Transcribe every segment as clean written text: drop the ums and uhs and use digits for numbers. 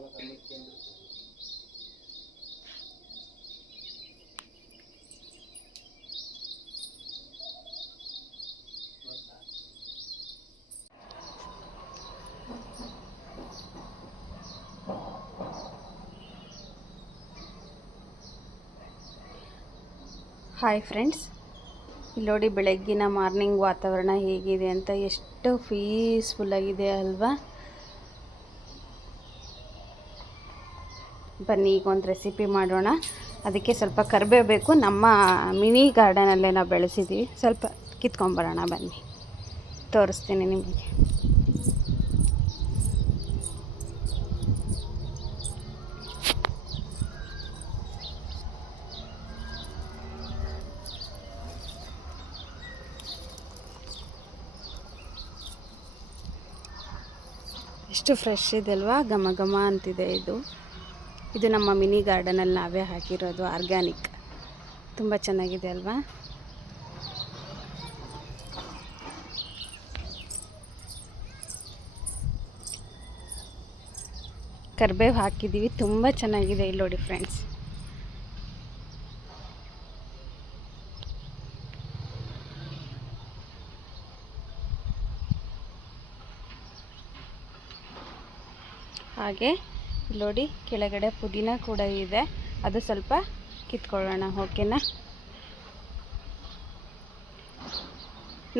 Hi friends, ಇಲ್ಲಿ ನೋಡಿ ಬೆಳಗ್ಗಿನ ಮಾರ್ನಿಂಗ್ ವಾತಾವರಣ ಹೇಗಿದೆ ಅಂತ. ಎಷ್ಟು ಪೀಸ್ಫುಲ್ಲಾಗಿದೆ ಅಲ್ವಾ? ಬನ್ನಿ ಈಗ ಒಂದು ರೆಸಿಪಿ ಮಾಡೋಣ. ಅದಕ್ಕೆ ಸ್ವಲ್ಪ ಕರಿಬೇವು ಬೇಕು. ನಮ್ಮ ಮಿನಿ ಗಾರ್ಡನಲ್ಲೇ ನಾವು ಬೆಳೆಸಿದ್ದೀವಿ. ಸ್ವಲ್ಪ ಕಿತ್ಕೊಂಬರೋಣ ಬನ್ನಿ, ತೋರಿಸ್ತೀನಿ ನಿಮಗೆ. ಎಷ್ಟು ಫ್ರೆಶ್ ಇದೆ ಅಲ್ವಾ? ಘಮ ಘಮ ಅಂತಿದೆ. ಇದು ನಮ್ಮ ಮಿನಿ ಗಾರ್ಡನಲ್ಲಿ ನಾವೇ ಹಾಕಿರೋದು, ಆರ್ಗ್ಯಾನಿಕ್. ತುಂಬ ಚೆನ್ನಾಗಿದೆ ಅಲ್ವಾ? ಕರಿಬೇವು ಹಾಕಿದ್ದೀವಿ, ತುಂಬ ಚೆನ್ನಾಗಿದೆ. ಇಲ್ಲಿ ನೋಡಿ ಫ್ರೆಂಡ್ಸ್, ಹಾಗೆ ನೋಡಿ ಕೆಳಗಡೆ ಪುದೀನ ಕೂಡ ಇದೆ. ಅದು ಸ್ವಲ್ಪ ಕಿತ್ಕೊಳ್ಳೋಣ, ಓಕೆನಾ?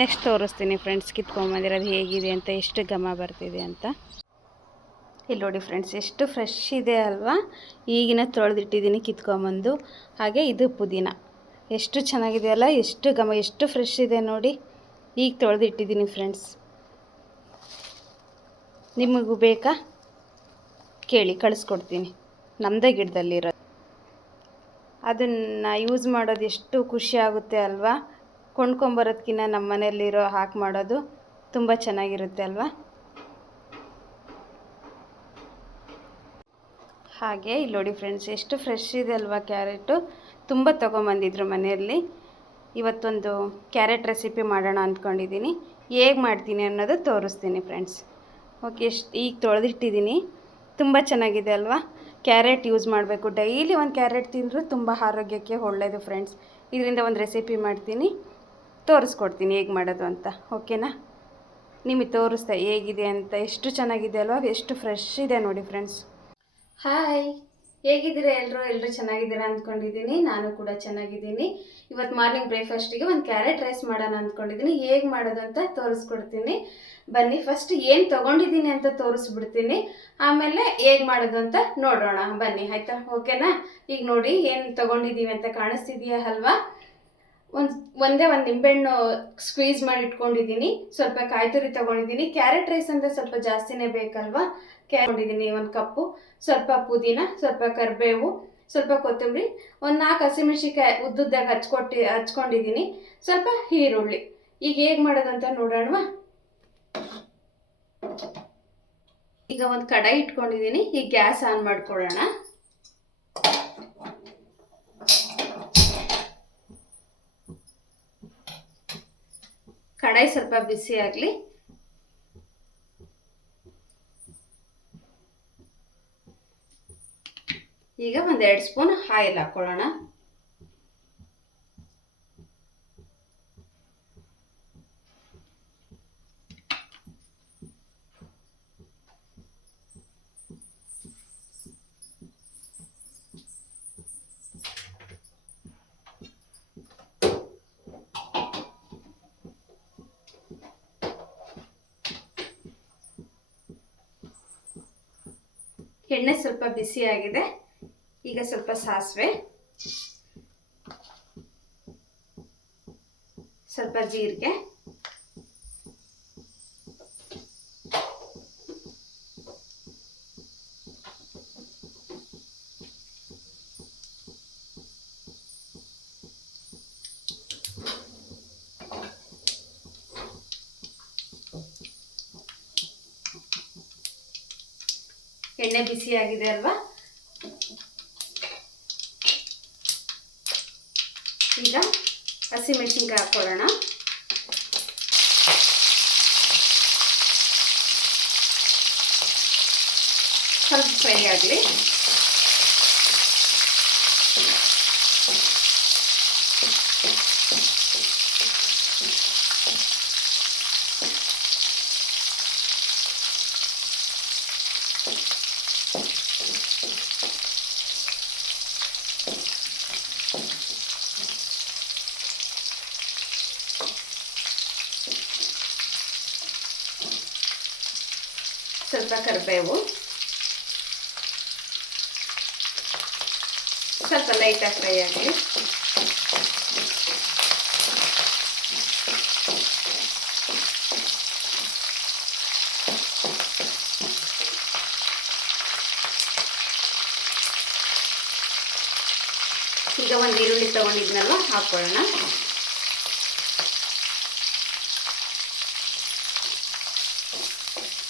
ನೆಕ್ಸ್ಟ್ ತೋರಿಸ್ತೀನಿ ಫ್ರೆಂಡ್ಸ್ ಕಿತ್ಕೊಂಬಂದಿರೋದು ಹೇಗಿದೆ ಅಂತ, ಎಷ್ಟು ಘಮ ಬರ್ತಿದೆ ಅಂತ. ಇಲ್ಲಿ ನೋಡಿ ಫ್ರೆಂಡ್ಸ್, ಎಷ್ಟು ಫ್ರೆಶ್ ಇದೆ ಅಲ್ವಾ? ಈಗಿನ ತೊಳೆದಿಟ್ಟಿದ್ದೀನಿ ಕಿತ್ಕೊಂಬಂದು. ಹಾಗೆ ಇದು ಪುದೀನ ಎಷ್ಟು ಚೆನ್ನಾಗಿದೆ ಅಲ್ಲ? ಎಷ್ಟು ಘಮ, ಎಷ್ಟು ಫ್ರೆಶ್ ಇದೆ ನೋಡಿ. ಈಗ ತೊಳೆದಿಟ್ಟಿದ್ದೀನಿ ಫ್ರೆಂಡ್ಸ್. ನಿಮಗೂ ಬೇಕಾ? ಕೇಳಿ, ಕಳಿಸ್ಕೊಡ್ತೀನಿ. ನಮ್ಮದೇ ಗಿಡದಲ್ಲಿರೋದು. ಅದನ್ನು ಯೂಸ್ ಮಾಡೋದು ಎಷ್ಟು ಖುಷಿ ಆಗುತ್ತೆ ಅಲ್ವಾ? ಕೊಂಡ್ಕೊಂಬರೋದಕ್ಕಿಂತ ನಮ್ಮ ಮನೆಯಲ್ಲಿರೋ ಹಾಕಿ ಮಾಡೋದು ತುಂಬ ಚೆನ್ನಾಗಿರುತ್ತೆ ಅಲ್ವಾ? ಹಾಗೆ ಇಲ್ಲಿ ನೋಡಿ ಫ್ರೆಂಡ್ಸ್, ಎಷ್ಟು ಫ್ರೆಶ್ ಇದೆ ಅಲ್ವಾ? ಕ್ಯಾರೆಟು ತುಂಬ ತೊಗೊಂಬಂದಿದ್ರು ಮನೆಯಲ್ಲಿ. ಇವತ್ತೊಂದು ಕ್ಯಾರೆಟ್ ರೆಸಿಪಿ ಮಾಡೋಣ ಅಂದ್ಕೊಂಡಿದ್ದೀನಿ. ಹೇಗೆ ಮಾಡ್ತೀನಿ ಅನ್ನೋದು ತೋರಿಸ್ತೀನಿ ಫ್ರೆಂಡ್ಸ್. ಓಕೆ, ಈಗ ತೊಳೆದಿಟ್ಟಿದ್ದೀನಿ. ತುಂಬ ಚೆನ್ನಾಗಿದೆ ಅಲ್ವಾ? ಕ್ಯಾರೆಟ್ ಯೂಸ್ ಮಾಡಬೇಕು. ಡೈಲಿ ಒಂದು ಕ್ಯಾರೆಟ್ ತಿಂದರೂ ತುಂಬ ಆರೋಗ್ಯಕ್ಕೆ ಒಳ್ಳೆಯದು ಫ್ರೆಂಡ್ಸ್. ಇದರಿಂದ ಒಂದು ರೆಸಿಪಿ ಮಾಡ್ತೀನಿ, ತೋರಿಸ್ಕೊಡ್ತೀನಿ ಹೇಗೆ ಮಾಡೋದು ಅಂತ, ಓಕೆನಾ? ನಿಮಗೆ ತೋರಿಸ್ತಾ ಹೇಗಿದೆ ಅಂತ. ಎಷ್ಟು ಚೆನ್ನಾಗಿದೆ ಅಲ್ವಾ? ಎಷ್ಟು ಫ್ರೆಶ್ ಇದೆ ನೋಡಿ ಫ್ರೆಂಡ್ಸ್. ಹಾಯ್, ಹೇಗಿದ್ದೀರಾ ಎಲ್ಲರೂ ಚೆನ್ನಾಗಿದ್ದೀರಾ ಅಂದ್ಕೊಂಡಿದ್ದೀನಿ. ನಾನು ಕೂಡ ಚೆನ್ನಾಗಿದ್ದೀನಿ. ಇವತ್ತು ಮಾರ್ನಿಂಗ್ ಬ್ರೇಕ್ಫಾಸ್ಟಿಗೆ ಒಂದು ಕ್ಯಾರೆಟ್ ರೈಸ್ ಮಾಡೋಣ ಅಂದ್ಕೊಂಡಿದ್ದೀನಿ. ಹೇಗೆ ಮಾಡೋದು ಅಂತ ತೋರಿಸ್ಕೊಡ್ತೀನಿ ಬನ್ನಿ. ಫಸ್ಟ್ ಏನು ತೊಗೊಂಡಿದ್ದೀನಿ ಅಂತ ತೋರಿಸ್ಬಿಡ್ತೀನಿ, ಆಮೇಲೆ ಹೇಗೆ ಮಾಡೋದು ಅಂತ ನೋಡೋಣ ಬನ್ನಿ, ಆಯಿತಾ? ಓಕೆನಾ? ಈಗ ನೋಡಿ ಏನು ತೊಗೊಂಡಿದ್ದೀವಿ ಅಂತ ಕಾಣಿಸ್ತಿದೆಯಾ ಅಲ್ವಾ? ಒಂದೇ ಒಂದು ನಿಂಬೆಹಣ್ಣು ಸ್ಕ್ವೀಸ್ ಮಾಡಿ ಇಟ್ಕೊಂಡಿದ್ದೀನಿ. ಸ್ವಲ್ಪ ಕಾಯಿ ತುರಿ ತೊಗೊಂಡಿದ್ದೀನಿ. ಕ್ಯಾರೆಟ್ ರೈಸ್ ಅಂದರೆ ಸ್ವಲ್ಪ ಜಾಸ್ತಿನೇ ಬೇಕಲ್ವಾ? ತೊಗೊಂಡಿದ್ದೀನಿ 1 ಕಪ್ಪು. ಸ್ವಲ್ಪ ಪುದೀನ, ಸ್ವಲ್ಪ ಕರಿಬೇವು, ಸ್ವಲ್ಪ ಕೊತ್ತಂಬರಿ, ಒಂದು 4 ಹಸಿಮೆಣಸಿನ್ಕಾಯಿ ಉದ್ದುದ್ದಾಗ ಹಚ್ಕೊಂಡಿದ್ದೀನಿ, ಸ್ವಲ್ಪ ಈರುಳ್ಳಿ. ಈಗ ಹೇಗೆ ಮಾಡೋದು ಅಂತ ನೋಡೋಣವಾ? ಈಗ ಒಂದು ಕಡಾಯಿ ಇಟ್ಕೊಂಡಿದ್ದೀನಿ. ಈಗ ಗ್ಯಾಸ್ ಆನ್ ಮಾಡ್ಕೊಳ್ಳೋಣ. ಕಡಾಯಿ ಸ್ವಲ್ಪ ಬಿಸಿ ಆಗಲಿ. ಈಗ 1-2 ಸ್ಪೂನ್ ಆಯಿಲ್ ಹಾಕ್ಕೊಳ್ಳೋಣ. ಎಣ್ಣೆ ಸ್ವಲ್ಪ ಬಿಸಿ ಆಗಿದೆ. ಈಗ ಸ್ವಲ್ಪ ಸಾಸಿವೆ, ಸ್ವಲ್ಪ ಜೀರಿಗೆ, ಎಣ್ಣೆ ಬಿಸಿ ಆಗಿದೆ ಅಲ್ವಾ? ಈಗ ಹಸಿಮೆಣಸಿನ್ಕಾಯಿ ಹಾಕ್ಕೊಳ್ಳೋಣ. ಸ್ವಲ್ಪ ಫ್ರೈ ಆಗಲಿ. ಸ್ವಲ್ಪ ಕರಿಬೇವು, ಸ್ವಲ್ಪ ಲೈಟಾಗಿ ಫ್ರೈ ಆಗಲಿ. ಈಗ ಒಂದು ಈರುಳ್ಳಿ ತೊಗೊಂಡಿದ್ನಲ್ವ ಹಾಕ್ಕೊಳ್ಳೋಣ.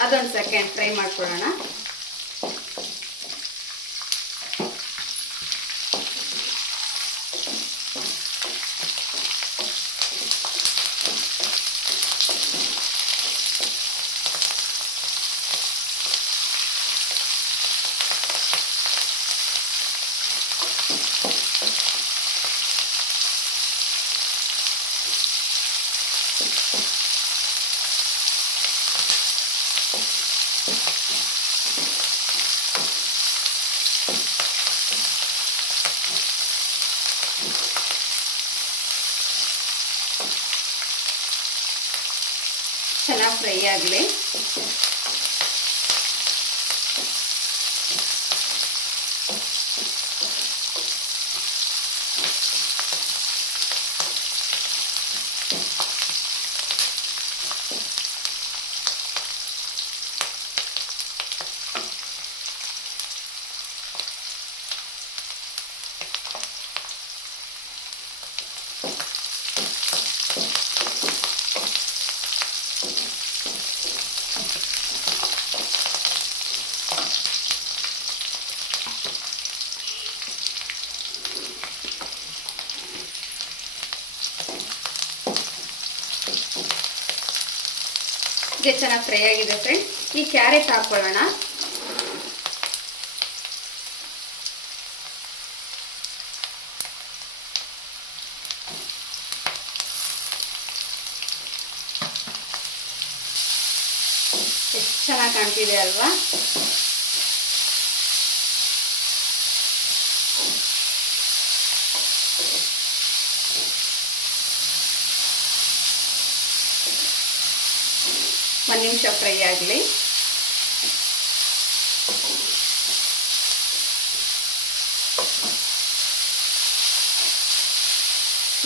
ಅದೊಂದು ಸೆಕೆಂಡ್ ಫ್ರೈ ಮಾಡ್ಕೊಳ್ಳೋಣ. ಚೆನ್ನಾಗಿ ಫ್ರೈ ಆಗಲಿ. ಈಗ ಚೆನ್ನಾಗಿ ಫ್ರೈ ಆಗಿದೆ ಫ್ರೆಂಡ್ಸ್. ಈ ಕ್ಯಾರೆಟ್ ಹಾಕ್ಕೊಳ್ಳೋಣ. ಎಷ್ಟು ಚೆನ್ನಾಗಿ ಕಾಣ್ತಿದೆ ಅಲ್ವಾ? ಒಂದು ನಿಮಿಷ ಫ್ರೈ ಆಗಲಿ.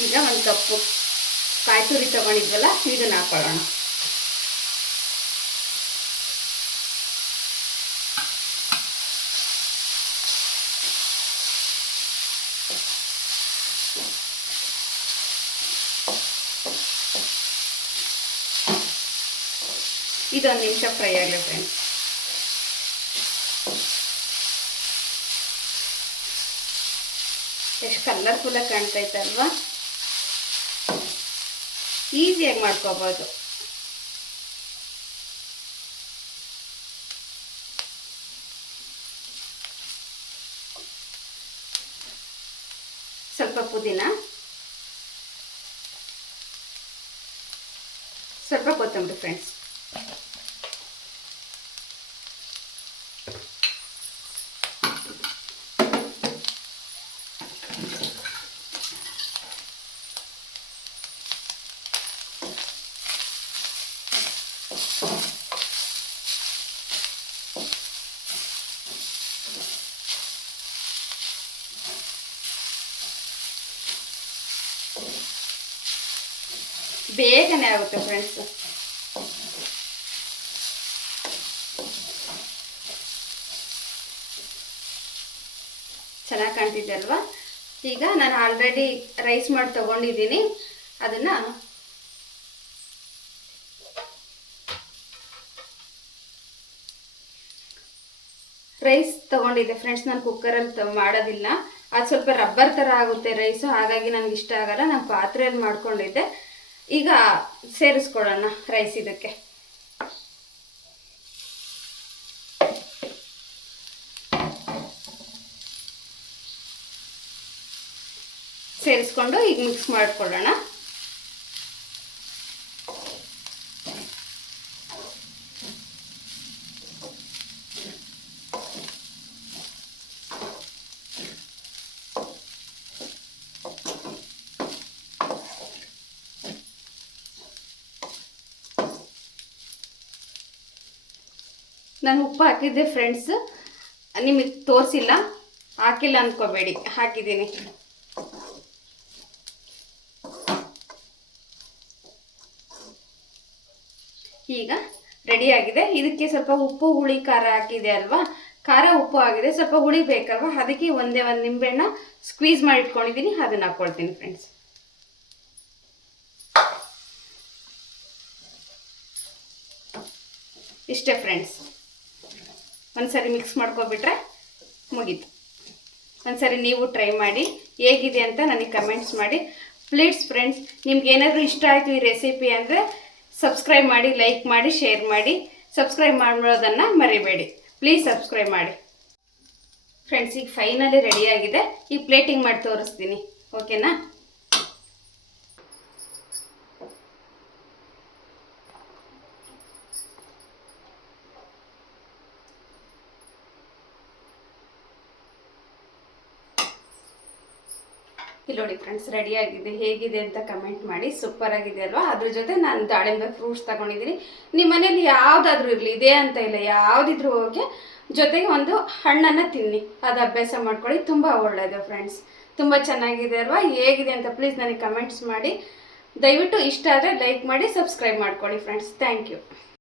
ಈಗ ಒಂದು ಕಪ್ಪು ಕಾಯಿ ತುರಿ ತಗೊಂಡಿದ್ವಲ್ಲ, ಇದನ್ನ ಹಾಕೊಳ್ಳೋಣ. ಇದೊಂದು ನಿಮಿಷ ಫ್ರೈ ಆಗಲಿ ಫ್ರೆಂಡ್ಸ್. ಎಷ್ಟು ಕಲರ್ಫುಲ್ಲಾಗಿ ಕಾಣ್ತೈತಲ್ವಾ? ಈಸಿಯಾಗಿ ಮಾಡ್ಕೋಬೋದು. ಸ್ವಲ್ಪ ಪುದೀನ, ಸ್ವಲ್ಪ ಕೊತ್ತಂಬರಿ ಫ್ರೆಂಡ್ಸ್. ಬೇಗನೆ ಆಗುತ್ತೆ ಫ್ರೆಂಡ್ಸ್. ಚೆನ್ನಾಗಿ ಕಾಣ್ತಿದೆ ಅಲ್ವಾ? ಈಗ ನಾನು ಆಲ್ರೆಡಿ ರೈಸ್ ಮಾಡಿ ತಗೊಂಡಿದ್ದೀನಿ. ಅದನ್ನ ರೈಸ್ ತಗೊಂಡಿದ್ದೆ ಫ್ರೆಂಡ್ಸ್. ನಾನು ಕುಕ್ಕರಲ್ಲಿ ಮಾಡೋದಿಲ್ಲ, ಅದು ಸ್ವಲ್ಪ ರಬ್ಬರ್ ಥರ ಆಗುತ್ತೆ ರೈಸು, ಹಾಗಾಗಿ ನನಗೆ ಇಷ್ಟ ಆಗಲ್ಲ. ನಾನು ಪಾತ್ರೆಯಲ್ಲಿ ಮಾಡ್ಕೊಂಡಿದ್ದೆ. ಈಗ ಸೇರಿಸ್ಕೊಳ್ಳೋಣ ರೈಸ್. ಇದಕ್ಕೆ ಸೇರಿಸ್ಕೊಂಡು ಈಗ ಮಿಕ್ಸ್ ಮಾಡ್ಕೊಳ್ಳೋಣ. ನಾನು ಉಪ್ಪು ಹಾಕಿದ್ದೆ ಫ್ರೆಂಡ್ಸ್, ನಿಮಗೆ ತೋರಿಸಿಲ್ಲ, ಹಾಕಿಲ್ಲ ಅಂದ್ಕೋಬೇಡಿ, ಹಾಕಿದ್ದೀನಿ. ಈಗ ರೆಡಿಯಾಗಿದೆ. ಇದಕ್ಕೆ ಸ್ವಲ್ಪ ಉಪ್ಪು ಹುಳಿ ಖಾರ ಹಾಕಿದೆ ಅಲ್ವಾ, ಖಾರ ಉಪ್ಪು ಆಗಿದೆ, ಸ್ವಲ್ಪ ಹುಳಿ ಬೇಕಲ್ವಾ, ಅದಕ್ಕೆ ಒಂದೇ ಒಂದು ನಿಂಬೆಹಣ್ಣ ಸ್ಕ್ವೀಸ್ ಮಾಡಿ ಇಟ್ಕೊಂಡಿದ್ದೀನಿ, ಅದನ್ನು ಹಾಕ್ಕೊಳ್ತೀನಿ ಫ್ರೆಂಡ್ಸ್. ಇಷ್ಟೇ ಫ್ರೆಂಡ್ಸ್, ಒಂದ್ಸರಿ ಮಿಕ್ಸ್ ಮಾಡ್ಕೊಬಿಟ್ರೆ ಮುಗೀತು. ಒಂದ್ಸರಿ ನೀವು ಟ್ರೈ ಮಾಡಿ, ಹೇಗಿದೆ ಅಂತ ನನಗೆ ಕಮೆಂಟ್ಸ್ ಮಾಡಿ ಪ್ಲೀಸ್ ಫ್ರೆಂಡ್ಸ್. ನಿಮ್ಗೆ ಏನಾದರೂ ಇಷ್ಟ ಆಯಿತು ಈ ರೆಸಿಪಿ ಅಂದರೆ ಸಬ್ಸ್ಕ್ರೈಬ್ ಮಾಡಿ, ಲೈಕ್ ಮಾಡಿ, ಶೇರ್ ಮಾಡಿ. ಸಬ್ಸ್ಕ್ರೈಬ್ ಮಾಡೋದನ್ನು ಮರಿಬೇಡಿ ಪ್ಲೀಸ್, ಸಬ್ಸ್ಕ್ರೈಬ್ ಮಾಡಿ ಫ್ರೆಂಡ್ಸ್. ಈಗ ಫೈನಲಿ ರೆಡಿಯಾಗಿದೆ. ಈಗ ಪ್ಲೇಟಿಂಗ್ ಮಾಡಿ ತೋರಿಸ್ತೀನಿ, ಓಕೆನಾ? ಇಲ್ಲಿ ನೋಡಿ ಫ್ರೆಂಡ್ಸ್, ರೆಡಿಯಾಗಿದೆ. ಹೇಗಿದೆ ಅಂತ ಕಮೆಂಟ್ ಮಾಡಿ. ಸೂಪರ್ ಆಗಿದೆ ಅಲ್ವಾ? ಅದ್ರ ಜೊತೆ ನಾನು ದಾಳಿಂಬೆ ಫ್ರೂಟ್ಸ್ ತಗೊಂಡಿದ್ದೀನಿ. ನಿಮ್ಮ ಮನೇಲಿ ಯಾವುದಾದ್ರೂ ಇರಲಿ, ಇದೇ ಅಂತ ಇಲ್ಲ, ಯಾವುದಿದ್ರೂ ಓಕೆ, ಜೊತೆಗೆ ಒಂದು ಹಣ್ಣನ್ನು ತಿನ್ನಿ, ಅದು ಅಭ್ಯಾಸ ಮಾಡ್ಕೊಳ್ಳಿ. ತುಂಬ ಒಳ್ಳೆಯದು ಫ್ರೆಂಡ್ಸ್, ತುಂಬ ಚೆನ್ನಾಗಿದೆ ಅಲ್ವಾ? ಹೇಗಿದೆ ಅಂತ ಪ್ಲೀಸ್ ನನಗೆ ಕಮೆಂಟ್ಸ್ ಮಾಡಿ. ದಯವಿಟ್ಟು ಇಷ್ಟ ಆದರೆ ಲೈಕ್ ಮಾಡಿ, ಸಬ್ಸ್ಕ್ರೈಬ್ ಮಾಡ್ಕೊಳ್ಳಿ ಫ್ರೆಂಡ್ಸ್. Thank you.